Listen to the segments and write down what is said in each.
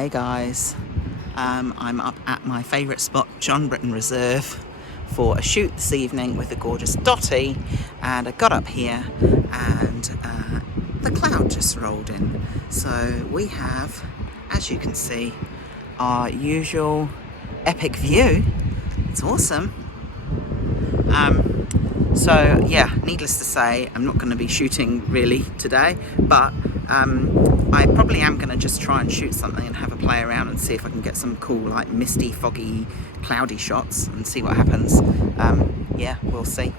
Hey guys, I'm up at my favourite spot, John Britton Reserve, for a shoot this evening with the gorgeous Dottie, and I got up here and the cloud just rolled in. So we have, as you can see, our usual epic view. It's awesome. So yeah, needless to say, I'm not going to be shooting really today, but I probably am going to just try and shoot something and have a play around and see if I can get some cool, like, misty, foggy, cloudy shots and see what happens. Yeah, we'll see.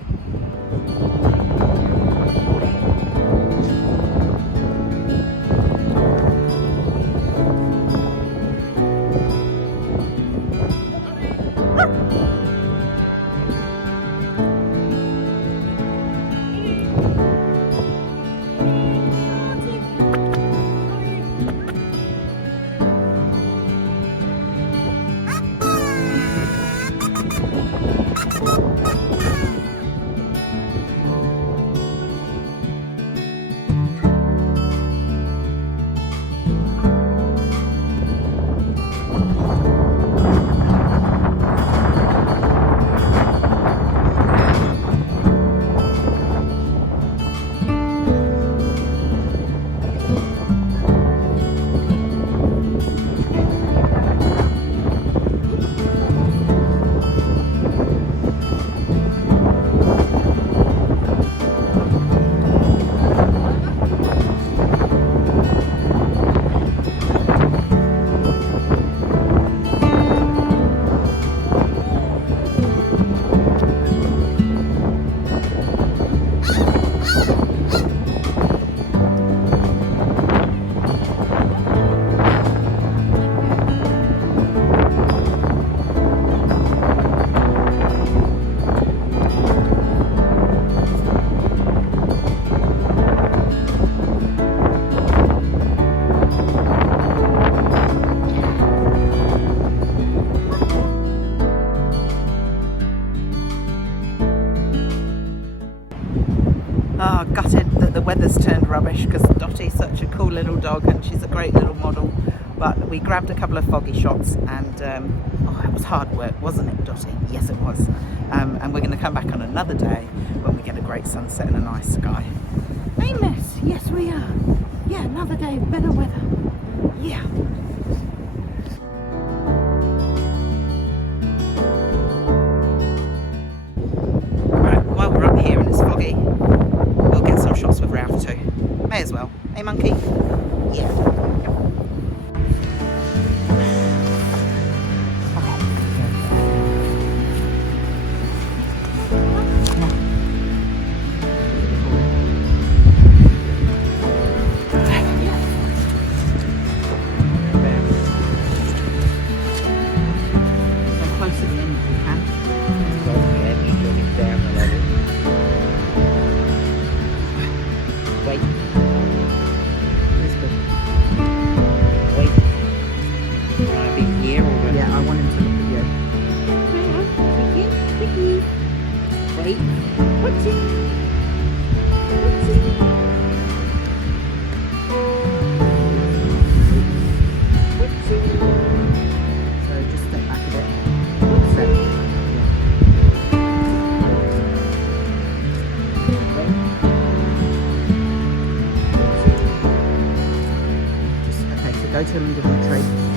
Oh, gutted that the weather's turned rubbish because Dottie's such a cool little dog and she's a great little model. But we grabbed a couple of foggy shots and oh, it was hard work, wasn't it, Dottie? Yes, it was. And we're going to come back on another day when we get a great sunset and a nice sky. Hey, miss. Yes, we are. Yeah, another day, better weather. Yeah. Right, while we're up here and it's foggy, we'll get some shots with Ralph too. May as well. Hey, monkey? Yeah. Go to him and give him a treat.